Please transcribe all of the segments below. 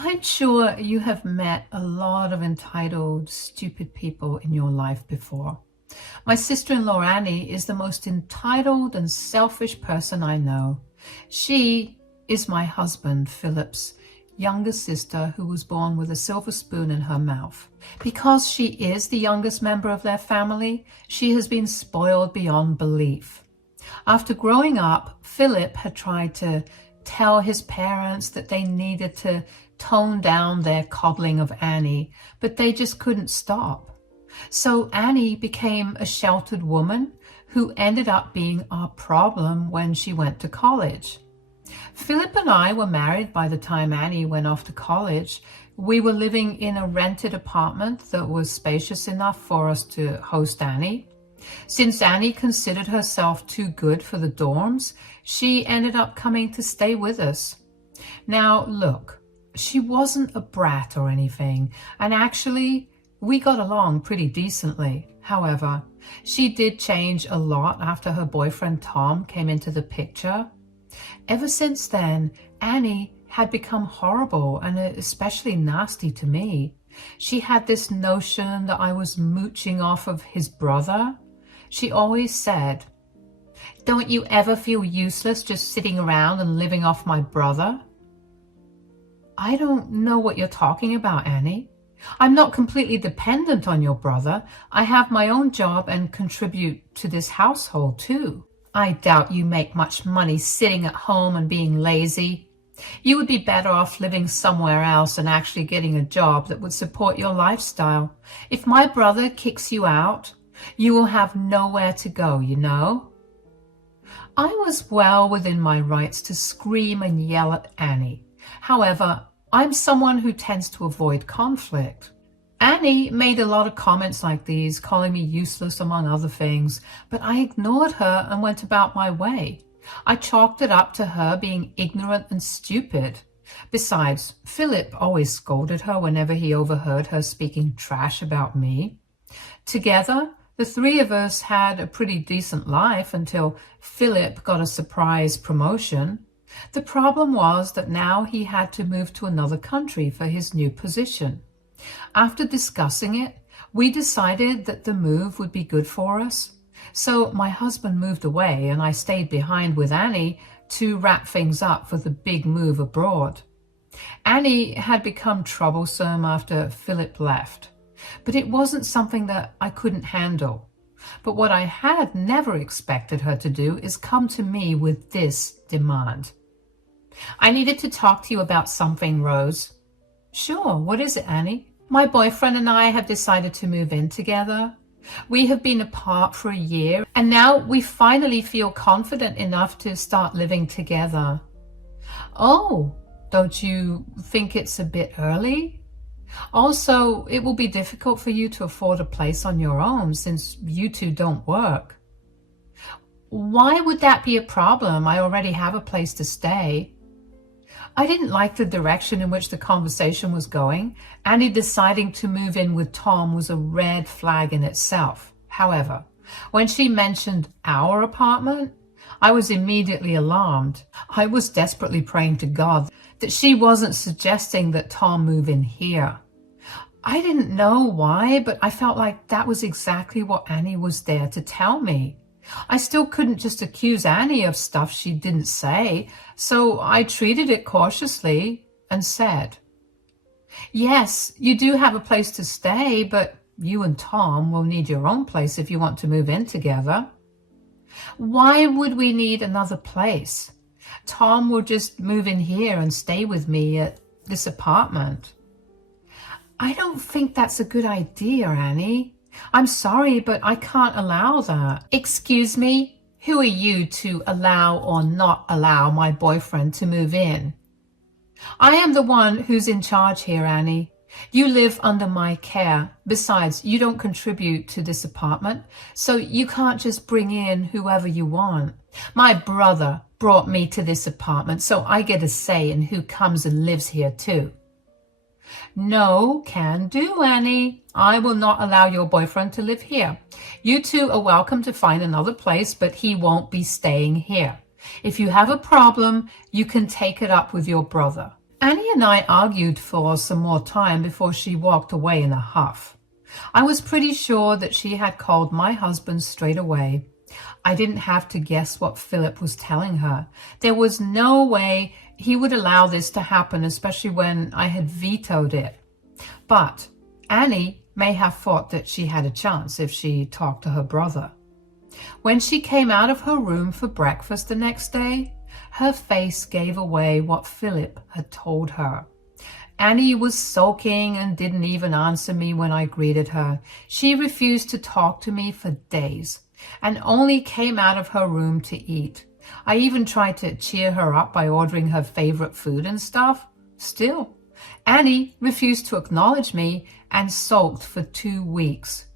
I'm sure you have met a lot of entitled, stupid people in your life before. My sister-in-law Annie is the most entitled and selfish person I know. She is my husband, Philip's younger sister, who was born with a silver spoon in her mouth. Because she is the youngest member of their family, she has been spoiled beyond belief. After growing up, Philip had tried to tell his parents that they needed to tone down their coddling of Annie, but they just couldn't stop. So Annie became a sheltered woman who ended up being our problem when she went to college. Philip and I were married by the time Annie went off to college. We were living in a rented apartment that was spacious enough for us to host Annie. Since Annie considered herself too good for the dorms, she ended up coming to stay with us. Now, look, she wasn't a brat or anything, and actually, we got along pretty decently. However, she did change a lot after her boyfriend Tom came into the picture. Ever since then, Annie had become horrible and especially nasty to me. She had this notion that I was mooching off of his brother. She always said, "Don't you ever feel useless just sitting around and living off my brother?" I don't know what you're talking about, Annie. I'm not completely dependent on your brother. I have my own job and contribute to this household too. I doubt you make much money sitting at home and being lazy. You would be better off living somewhere else and actually getting a job that would support your lifestyle. If my brother kicks you out, you will have nowhere to go, you know? I was well within my rights to scream and yell at Annie. However, I'm someone who tends to avoid conflict. Annie made a lot of comments like these, calling me useless among other things, but I ignored her and went about my way. I chalked it up to her being ignorant and stupid. Besides, Philip always scolded her whenever he overheard her speaking trash about me. Together, the three of us had a pretty decent life until Philip got a surprise promotion. The problem was that now he had to move to another country for his new position. After discussing it, we decided that the move would be good for us. So my husband moved away and I stayed behind with Annie to wrap things up for the big move abroad. Annie had become troublesome after Philip left, but it wasn't something that I couldn't handle. But what I had never expected her to do is come to me with this demand. "I needed to talk to you about something, Rose." "Sure, what is it, Annie?" "My boyfriend and I have decided to move in together. We have been apart for a year, and now we finally feel confident enough to start living together." "Oh, don't you think it's a bit early? Also, it will be difficult for you to afford a place on your own since you two don't work." "Why would that be a problem? I already have a place to stay." I didn't like the direction in which the conversation was going. Annie deciding to move in with Tom was a red flag in itself. However, when she mentioned our apartment, I was immediately alarmed. I was desperately praying to God that she wasn't suggesting that Tom move in here. I didn't know why, but I felt like that was exactly what Annie was there to tell me. I still couldn't just accuse Annie of stuff she didn't say, so I treated it cautiously and said, "Yes, you do have a place to stay, but you and Tom will need your own place if you want to move in together." "Why would we need another place? Tom will just move in here and stay with me at this apartment." "I don't think that's a good idea, Annie. I'm sorry, but I can't allow that." "Excuse me? Who are you to allow or not allow my boyfriend to move in?" "I am the one who's in charge here, Annie. You live under my care. Besides, you don't contribute to this apartment, so you can't just bring in whoever you want. My brother brought me to this apartment, so I get a say in who comes and lives here too." "No can do, Annie. I will not allow your boyfriend to live here. You two are welcome to find another place, but he won't be staying here. If you have a problem, you can take it up with your brother." Annie and I argued for some more time before she walked away in a huff. I was pretty sure that she had called my husband straight away. I didn't have to guess what Philip was telling her. There was no way he would allow this to happen, especially when I had vetoed it. But Annie may have thought that she had a chance if she talked to her brother. When she came out of her room for breakfast the next day, her face gave away what Philip had told her. Annie was sulking and didn't even answer me when I greeted her. She refused to talk to me for days and only came out of her room to eat. I even tried to cheer her up by ordering her favorite food and stuff. Still, Annie refused to acknowledge me and sulked for 2 weeks.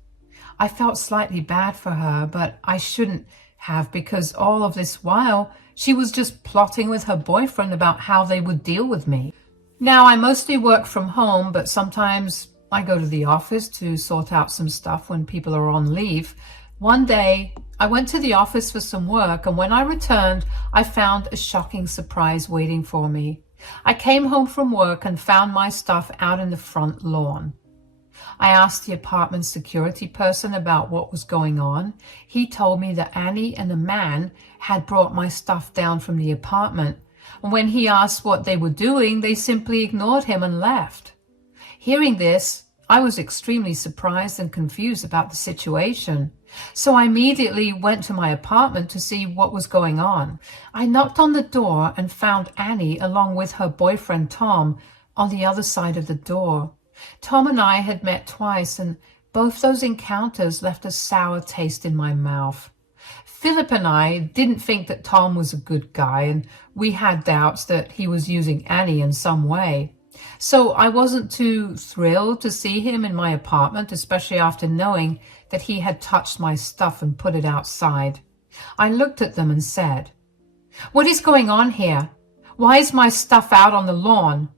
I felt slightly bad for her, but I shouldn't have, because all of this while she was just plotting with her boyfriend about how they would deal with me. Now, I mostly work from home, but sometimes I go to the office to sort out some stuff when people are on leave. One day, I went to the office for some work, and when I returned, I found a shocking surprise waiting for me. I came home from work and found my stuff out in the front lawn. I asked the apartment security person about what was going on. He told me that Annie and a man had brought my stuff down from the apartment. And when he asked what they were doing, they simply ignored him and left. Hearing this, I was extremely surprised and confused about the situation. So I immediately went to my apartment to see what was going on. I knocked on the door and found Annie along with her boyfriend Tom on the other side of the door. Tom and I had met twice, and both those encounters left a sour taste in my mouth. Philip and I didn't think that Tom was a good guy, and we had doubts that he was using Annie in some way. So I wasn't too thrilled to see him in my apartment, especially after knowing that he had touched my stuff and put it outside. I looked at them and said, "What is going on here? Why is my stuff out on the lawn?"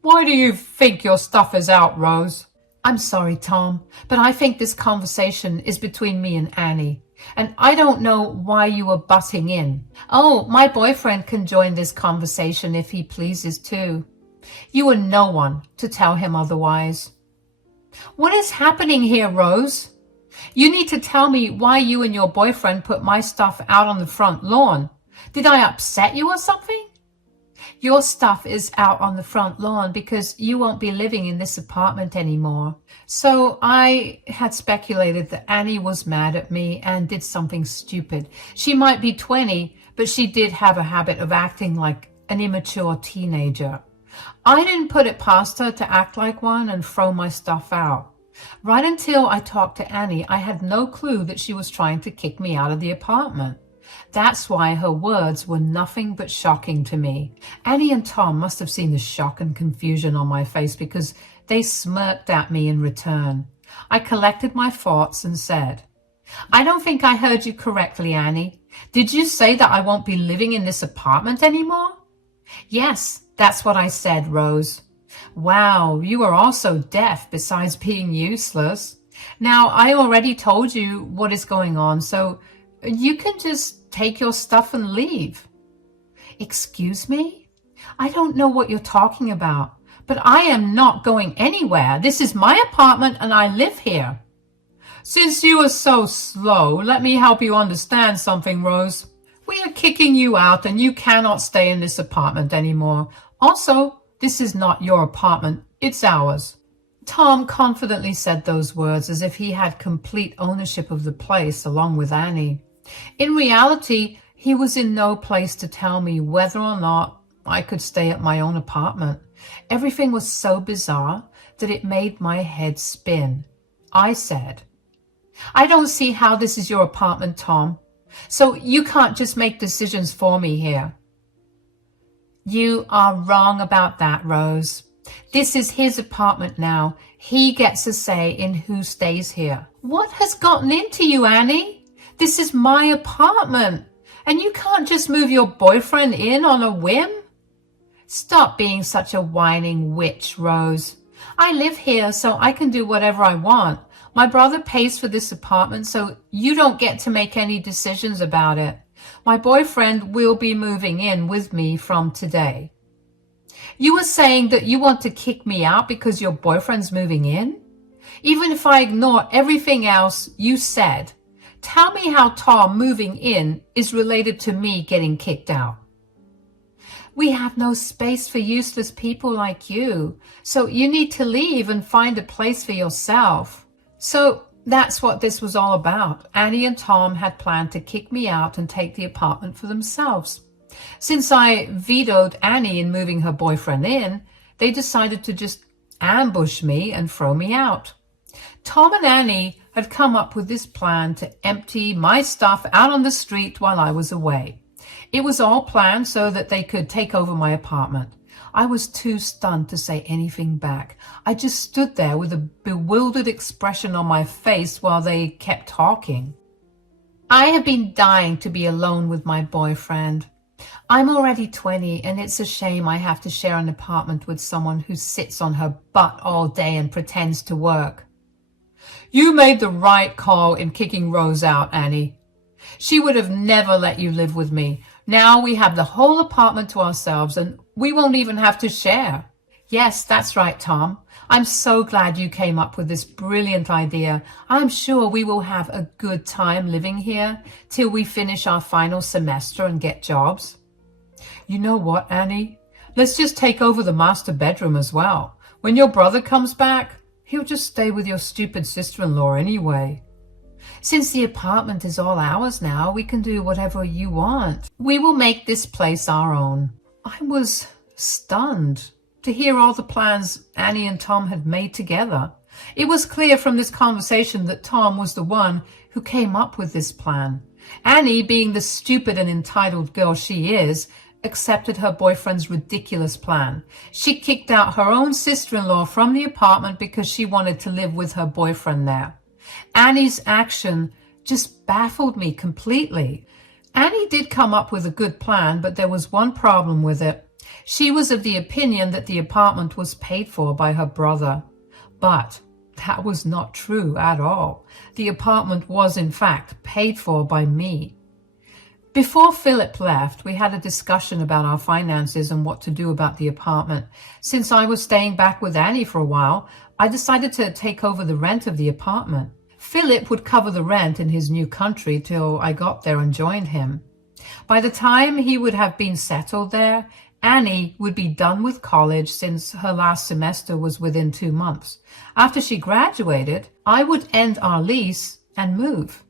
"Why do you think your stuff is out, Rose?" "I'm sorry, Tom, but I think this conversation is between me and Annie, and I don't know why you were butting in." "Oh, my boyfriend can join this conversation if he pleases too." "You are no one to tell him otherwise." "What is happening here, Rose? You need to tell me why you and your boyfriend put my stuff out on the front lawn. Did I upset you or something?" "Your stuff is out on the front lawn because you won't be living in this apartment anymore." So I had speculated that Annie was mad at me and did something stupid. She might be 20, but she did have a habit of acting like an immature teenager. I didn't put it past her to act like one and throw my stuff out. Right until I talked to Annie, I had no clue that she was trying to kick me out of the apartment. That's why her words were nothing but shocking to me. Annie and Tom must have seen the shock and confusion on my face because they smirked at me in return. I collected my thoughts and said, "I don't think I heard you correctly, Annie. Did you say that I won't be living in this apartment anymore?" "Yes, that's what I said, Rose." "Wow, you are also deaf besides being useless. Now, I already told you what is going on, so you can just take your stuff and leave." "Excuse me? I don't know what you're talking about, but I am not going anywhere. This is my apartment and I live here." "Since you are so slow, let me help you understand something, Rose. We are kicking you out and you cannot stay in this apartment anymore. Also, this is not your apartment, it's ours." Tom confidently said those words as if he had complete ownership of the place along with Annie. In reality, he was in no place to tell me whether or not I could stay at my own apartment. Everything was so bizarre that it made my head spin. I said, "I don't see how this is your apartment, Tom. So you can't just make decisions for me here." "You are wrong about that, Rose. This is his apartment now. He gets a say in who stays here." "What has gotten into you, Annie? This is my apartment, and you can't just move your boyfriend in on a whim." "Stop being such a whining witch, Rose. I live here, so I can do whatever I want. My brother pays for this apartment, so you don't get to make any decisions about it. My boyfriend will be moving in with me from today." You were saying that you want to kick me out because your boyfriend's moving in? Even if I ignore everything else you said, tell me how Tom moving in is related to me getting kicked out. We have no space for useless people like you, so you need to leave and find a place for yourself. So that's what this was all about. Annie and Tom had planned to kick me out and take the apartment for themselves. Since I vetoed Annie in moving her boyfriend in, they decided to just ambush me and throw me out. Tom and Annie had come up with this plan to empty my stuff out on the street while I was away. It was all planned so that they could take over my apartment. I was too stunned to say anything back. I just stood there with a bewildered expression on my face while they kept talking. I have been dying to be alone with my boyfriend. I'm already 20 and it's a shame I have to share an apartment with someone who sits on her butt all day and pretends to work. You made the right call in kicking Rose out, Annie. She would have never let you live with me. Now we have the whole apartment to ourselves and we won't even have to share. Yes, that's right, Tom. I'm so glad you came up with this brilliant idea. I'm sure we will have a good time living here till we finish our final semester and get jobs. You know what, Annie? Let's just take over the master bedroom as well. When your brother comes back, he'll just stay with your stupid sister-in-law anyway. Since the apartment is all ours now, we can do whatever you want. We will make this place our own. I was stunned to hear all the plans Annie and Tom had made together. It was clear from this conversation that Tom was the one who came up with this plan. Annie, being the stupid and entitled girl she is, accepted her boyfriend's ridiculous plan. She kicked out her own sister-in-law from the apartment because she wanted to live with her boyfriend there. Annie's action just baffled me completely. Annie did come up with a good plan, but there was one problem with it. She was of the opinion that the apartment was paid for by her brother. But that was not true at all. The apartment was, in fact, paid for by me. Before Philip left, we had a discussion about our finances and what to do about the apartment. Since I was staying back with Annie for a while, I decided to take over the rent of the apartment. Philip would cover the rent in his new country till I got there and joined him. By the time he would have been settled there, Annie would be done with college since her last semester was within 2 months. After she graduated, I would end our lease and move.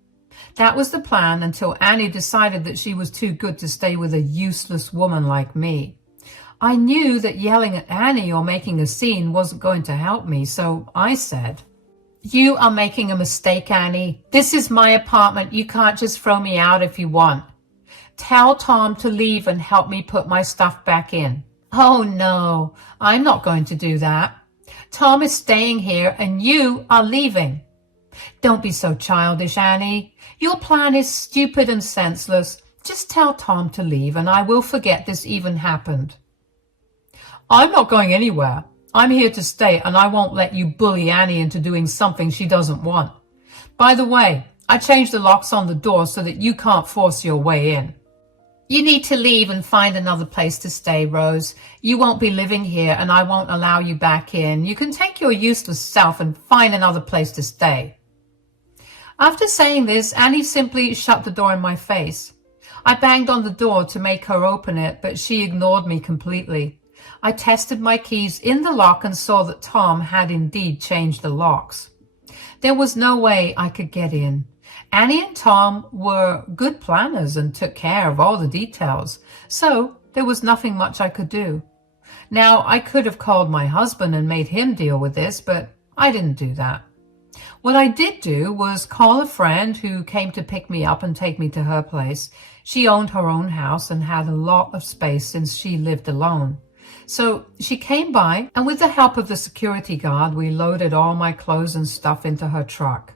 That was the plan until Annie decided that she was too good to stay with a useless woman like me. I knew that yelling at Annie or making a scene wasn't going to help me, so I said, "You are making a mistake, Annie. This is my apartment. You can't just throw me out if you want. Tell Tom to leave and help me put my stuff back in." "Oh no, I'm not going to do that. Tom is staying here and you are leaving." "Don't be so childish, Annie. Your plan is stupid and senseless. Just tell Tom to leave and I will forget this even happened." "I'm not going anywhere. I'm here to stay and I won't let you bully Annie into doing something she doesn't want. By the way, I changed the locks on the door so that you can't force your way in." "You need to leave and find another place to stay, Rose. You won't be living here and I won't allow you back in. You can take your useless self and find another place to stay." After saying this, Annie simply shut the door in my face. I banged on the door to make her open it, but she ignored me completely. I tested my keys in the lock and saw that Tom had indeed changed the locks. There was no way I could get in. Annie and Tom were good planners and took care of all the details, so there was nothing much I could do. Now, I could have called my husband and made him deal with this, but I didn't do that. What I did do was call a friend who came to pick me up and take me to her place. She owned her own house and had a lot of space since she lived alone. So she came by, and with the help of the security guard, we loaded all my clothes and stuff into her truck.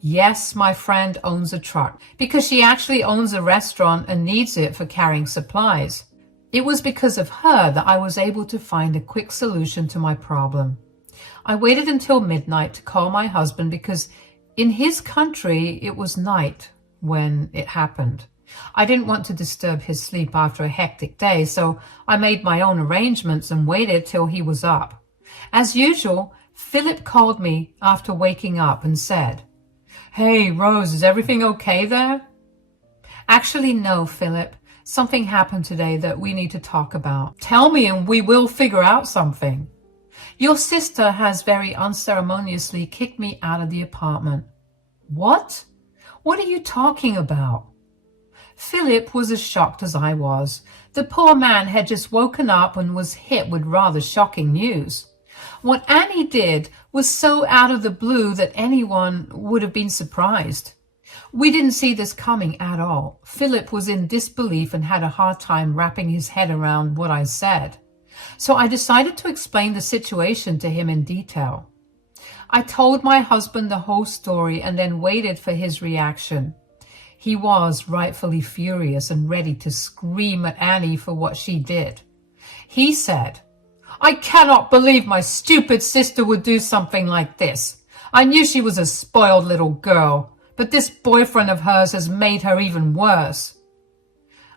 Yes, my friend owns a truck, because she actually owns a restaurant and needs it for carrying supplies. It was because of her that I was able to find a quick solution to my problem. I waited until midnight to call my husband because in his country it was night when it happened. I didn't want to disturb his sleep after a hectic day, so I made my own arrangements and waited till he was up. As usual, Philip called me after waking up and said, "Hey, Rose, is everything okay there?" "Actually, no, Philip. Something happened today that we need to talk about." "Tell me and we will figure out something." "Your sister has very unceremoniously kicked me out of the apartment." "What? What are you talking about?" Philip was as shocked as I was. The poor man had just woken up and was hit with rather shocking news. What Annie did was so out of the blue that anyone would have been surprised. We didn't see this coming at all. Philip was in disbelief and had a hard time wrapping his head around what I said. So I decided to explain the situation to him in detail. I told my husband the whole story and then waited for his reaction. He was rightfully furious and ready to scream at Annie for what she did. He said, "I cannot believe my stupid sister would do something like this. I knew she was a spoiled little girl, but this boyfriend of hers has made her even worse."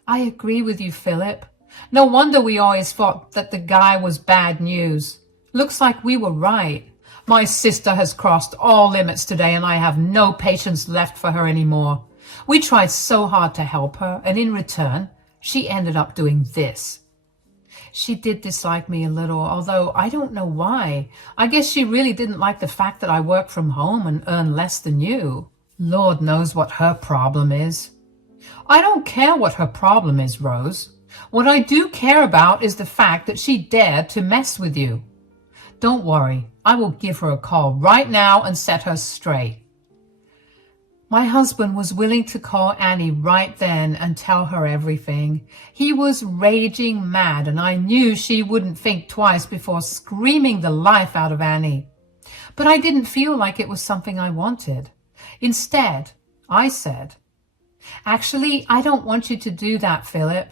I agree with you, Philip. No wonder we always thought that the guy was bad news. Looks like we were right. My sister has crossed all limits today and I have no patience left for her anymore. We tried so hard to help her, and in return, she ended up doing this. She did dislike me a little, although I don't know why. I guess she really didn't like the fact that I work from home and earn less than you. Lord knows what her problem is. I don't care what her problem is, Rose. What I do care about is the fact that she dared to mess with you. Don't worry, I will give her a call right now and set her straight. My husband was willing to call Annie right then and tell her everything. He was raging mad, and I knew she wouldn't think twice before screaming the life out of Annie. But I didn't feel like it was something I wanted. Instead, I said, "Actually, I don't want you to do that, Philip.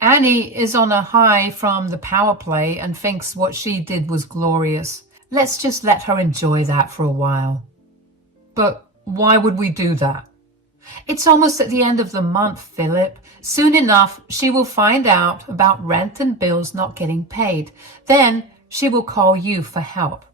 Annie is on a high from the power play and thinks what she did was glorious. Let's just let her enjoy that for a while." "But why would we do that?" "It's almost at the end of the month, Philip. Soon enough, she will find out about rent and bills not getting paid. Then she will call you for help."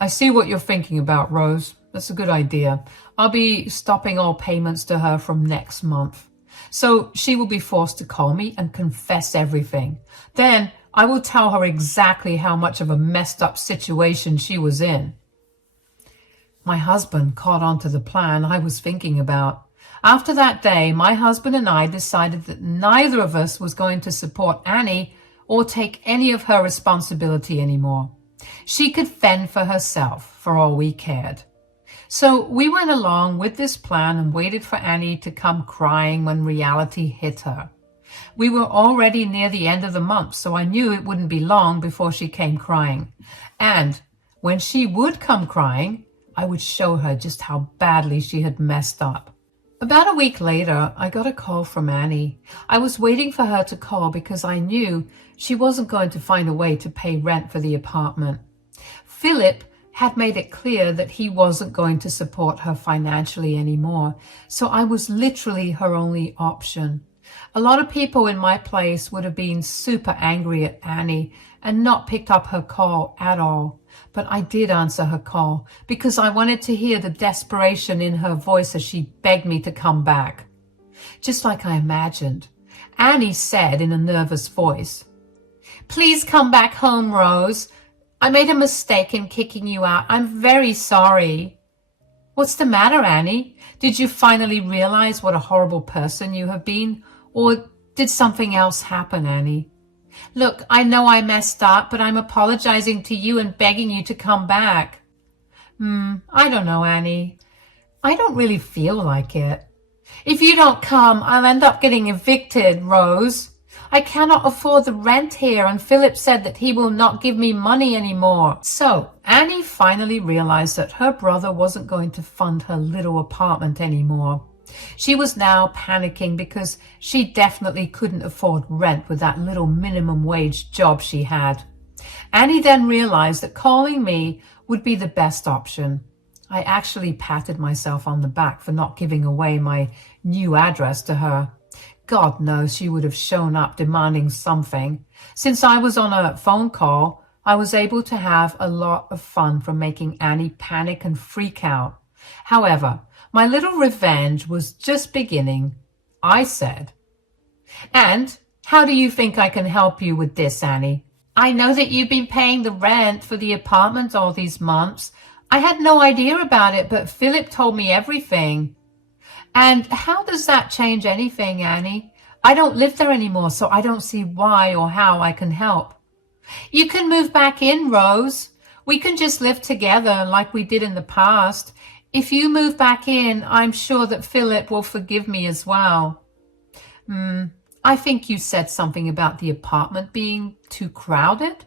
"I see what you're thinking about, Rose. That's a good idea. I'll be stopping all payments to her from next month. So she will be forced to call me and confess everything. Then I will tell her exactly how much of a messed up situation she was in." My husband caught on to the plan I was thinking about. After that day, my husband and I decided that neither of us was going to support Annie or take any of her responsibility anymore. She could fend for herself for all we cared. So we went along with this plan and waited for Annie to come crying when reality hit her. We were already near the end of the month, so I knew it wouldn't be long before she came crying. And when she would come crying, I would show her just how badly she had messed up. About a week later, I got a call from Annie. I was waiting for her to call because I knew she wasn't going to find a way to pay rent for the apartment. Philip had made it clear that he wasn't going to support her financially anymore, so I was literally her only option. A lot of people in my place would have been super angry at Annie and not picked up her call at all. But I did answer her call because I wanted to hear the desperation in her voice as she begged me to come back. Just like I imagined, Annie said in a nervous voice, "Please come back home, Rose. I made a mistake in kicking you out. I'm very sorry." "What's the matter, Annie? Did you finally realize what a horrible person you have been? Or did something else happen, Annie?" "Look, I know I messed up, but I'm apologizing to you and begging you to come back." I don't know, Annie. I don't really feel like it. If you don't come, I'll end up getting evicted, Rose. I cannot afford the rent here, and Philip said that he will not give me money anymore." So Annie finally realized that her brother wasn't going to fund her little apartment anymore. She was now panicking because she definitely couldn't afford rent with that little minimum wage job she had. Annie then realized that calling me would be the best option. I actually patted myself on the back for not giving away my new address to her. God knows she would have shown up demanding something. Since I was on a phone call, I was able to have a lot of fun from making Annie panic and freak out. However, my little revenge was just beginning. I said, "And how do you think I can help you with this, Annie? I know that you've been paying the rent for the apartment all these months. I had no idea about it, but Philip told me everything." "And how does that change anything, Annie? I don't live there anymore, so I don't see why or how I can help." "You can move back in, Rose. We can just live together like we did in the past. If you move back in, I'm sure that Philip will forgive me as well." I think you said something about the apartment being too crowded."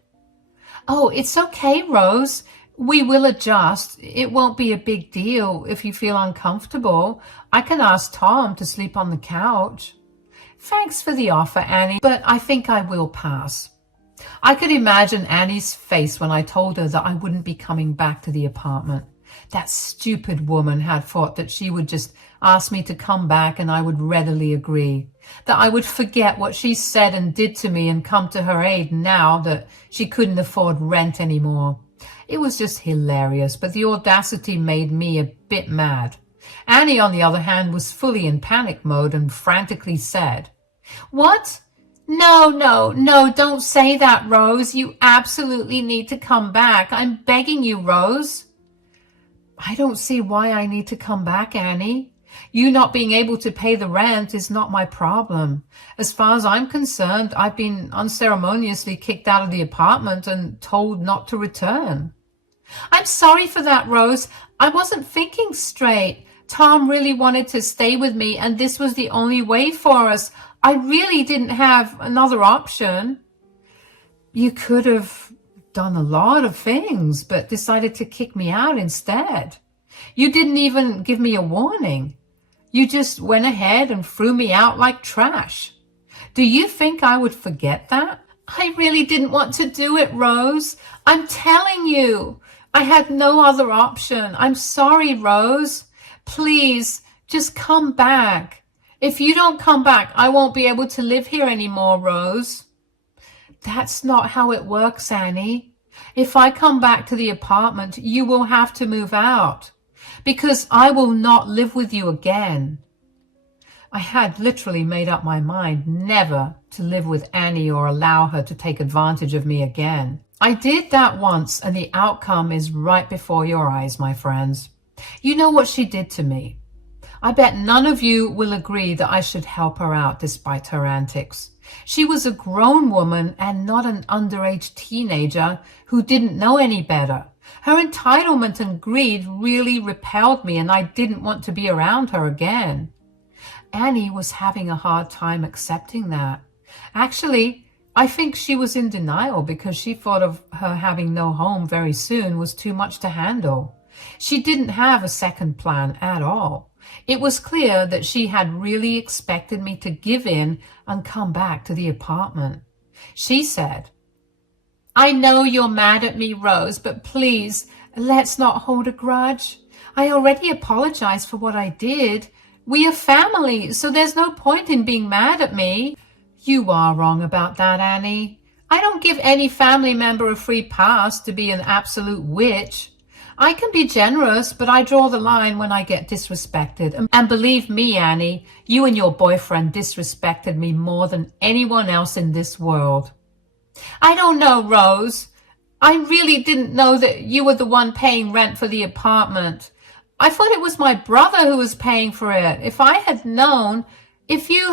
"Oh, it's okay, Rose. We will adjust. It won't be a big deal if you feel uncomfortable. I can ask Tom to sleep on the couch." "Thanks for the offer, Annie, but I think I will pass." I could imagine Annie's face when I told her that I wouldn't be coming back to the apartment. That stupid woman had thought that she would just ask me to come back and I would readily agree, that I would forget what she said and did to me and come to her aid now that she couldn't afford rent anymore. It was just hilarious, but the audacity made me a bit mad. Annie, on the other hand, was fully in panic mode and frantically said, "What? No, don't say that, Rose. You absolutely need to come back. I'm begging you, Rose." "I don't see why I need to come back, Annie. You not being able to pay the rent is not my problem. As far as I'm concerned, I've been unceremoniously kicked out of the apartment and told not to return." "I'm sorry for that, Rose. I wasn't thinking straight. Tom really wanted to stay with me, and this was the only way for us. I really didn't have another option." "You could have done a lot of things, but decided to kick me out instead. You didn't even give me a warning. You just went ahead and threw me out like trash. Do you think I would forget that?" "I really didn't want to do it, Rose. I'm telling you. I had no other option. I'm sorry, Rose. Please, just come back. If you don't come back, I won't be able to live here anymore, Rose." "That's not how it works, Annie. If I come back to the apartment, you will have to move out, because I will not live with you again." I had literally made up my mind never to live with Annie or allow her to take advantage of me again. I did that once, and the outcome is right before your eyes, my friends. You know what she did to me. I bet none of you will agree that I should help her out despite her antics. She was a grown woman and not an underage teenager who didn't know any better. Her entitlement and greed really repelled me, and I didn't want to be around her again. Annie was having a hard time accepting that. Actually, I think she was in denial because she thought of her having no home very soon was too much to handle. She didn't have a second plan at all. It was clear that she had really expected me to give in and come back to the apartment. She said, "I know you're mad at me, Rose, but please, let's not hold a grudge. I already apologized for what I did. We are family, so there's no point in being mad at me." "You are wrong about that, Annie. I don't give any family member a free pass to be an absolute witch. I can be generous, but I draw the line when I get disrespected. And believe me, Annie, you and your boyfriend disrespected me more than anyone else in this world." "I don't know, Rose. I really didn't know that you were the one paying rent for the apartment. I thought it was my brother who was paying for it. If you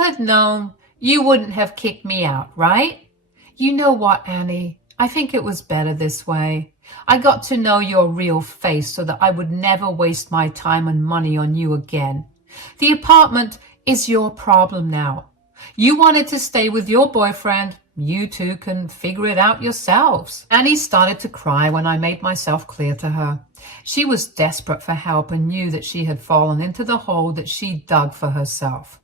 had known, you wouldn't have kicked me out, right?" "You know what, Annie? I think it was better this way. I got to know your real face so that I would never waste my time and money on you again. The apartment is your problem now. You wanted to stay with your boyfriend. You two can figure it out yourselves." Annie started to cry when I made myself clear to her. She was desperate for help and knew that she had fallen into the hole that she dug for herself.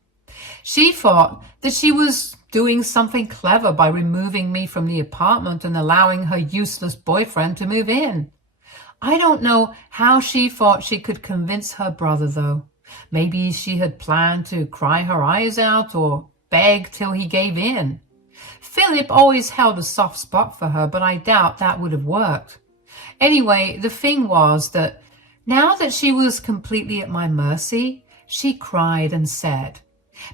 She thought that she was doing something clever by removing me from the apartment and allowing her useless boyfriend to move in. I don't know how she thought she could convince her brother, though. Maybe she had planned to cry her eyes out or beg till he gave in. Philip always held a soft spot for her, but I doubt that would have worked. Anyway, the thing was that now that she was completely at my mercy, she cried and said,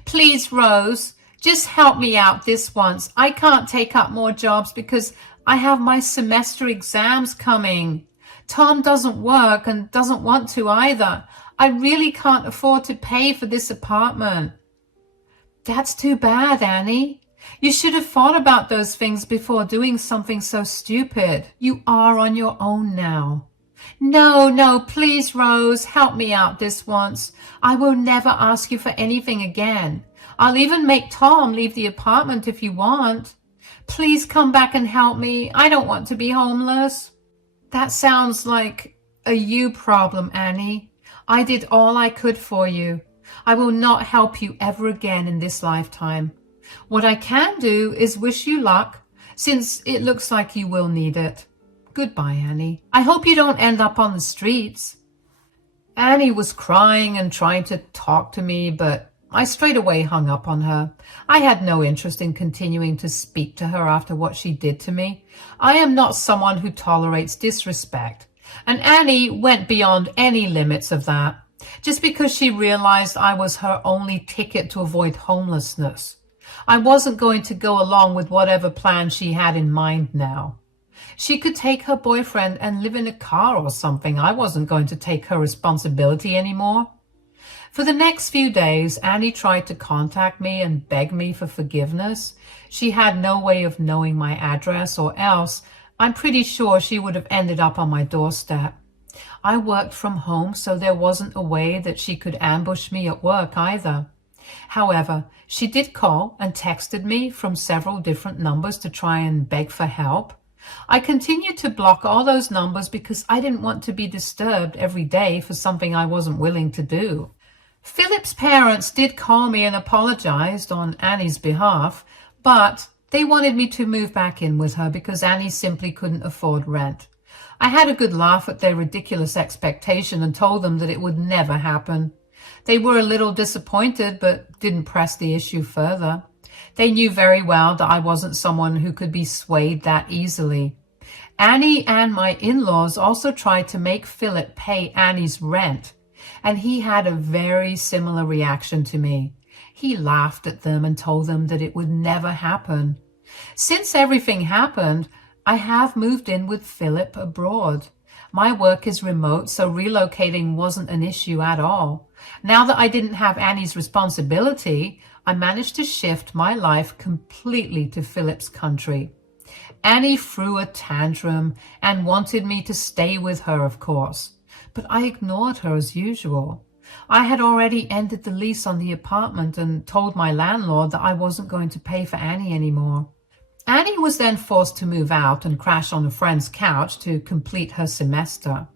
"Please, Rose, just help me out this once. I can't take up more jobs because I have my semester exams coming. Tom doesn't work and doesn't want to either. I really can't afford to pay for this apartment." That's too bad, Annie. You should have thought about those things before doing something so stupid. You are on your own now. No, please, Rose, help me out this once. I will never ask you for anything again. I'll even make Tom leave the apartment if you want. Please come back and help me. I don't want to be homeless. That sounds like a you problem, Annie. I did all I could for you. I will not help you ever again in this lifetime. What I can do is wish you luck, since it looks like you will need it. Goodbye, Annie. I hope you don't end up on the streets. Annie was crying and trying to talk to me, but I straight away hung up on her. I had no interest in continuing to speak to her after what she did to me. I am not someone who tolerates disrespect, and Annie went beyond any limits of that, just because she realized I was her only ticket to avoid homelessness. I wasn't going to go along with whatever plan she had in mind now. She could take her boyfriend and live in a car or something. I wasn't going to take her responsibility anymore. For the next few days, Annie tried to contact me and beg me for forgiveness. She had no way of knowing my address, or else I'm pretty sure she would have ended up on my doorstep. I worked from home, so there wasn't a way that she could ambush me at work either. However, she did call and texted me from several different numbers to try and beg for help. I continued to block all those numbers because I didn't want to be disturbed every day for something I wasn't willing to do. Philip's parents did call me and apologized on Annie's behalf, but they wanted me to move back in with her because Annie simply couldn't afford rent. I had a good laugh at their ridiculous expectation and told them that it would never happen. They were a little disappointed, but didn't press the issue further. They knew very well that I wasn't someone who could be swayed that easily. Annie and my in-laws also tried to make Philip pay Annie's rent, and he had a very similar reaction to me. He laughed at them and told them that it would never happen. Since everything happened, I have moved in with Philip abroad. My work is remote, so relocating wasn't an issue at all. Now that I didn't have Annie's responsibility, I managed to shift my life completely to Philip's country. Annie threw a tantrum and wanted me to stay with her, of course, but I ignored her as usual. I had already ended the lease on the apartment and told my landlord that I wasn't going to pay for Annie anymore. Annie was then forced to move out and crash on a friend's couch to complete her semester.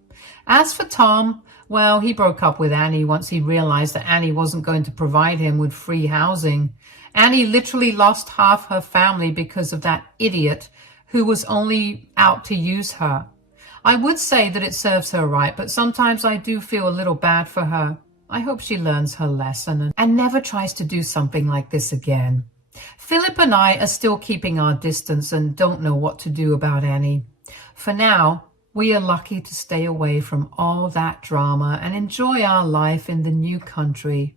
As for Tom, well, he broke up with Annie once he realized that Annie wasn't going to provide him with free housing. Annie literally lost half her family because of that idiot who was only out to use her. I would say that it serves her right, but sometimes I do feel a little bad for her. I hope she learns her lesson and never tries to do something like this again. Philip and I are still keeping our distance and don't know what to do about Annie. For now, we are lucky to stay away from all that drama and enjoy our life in the new country.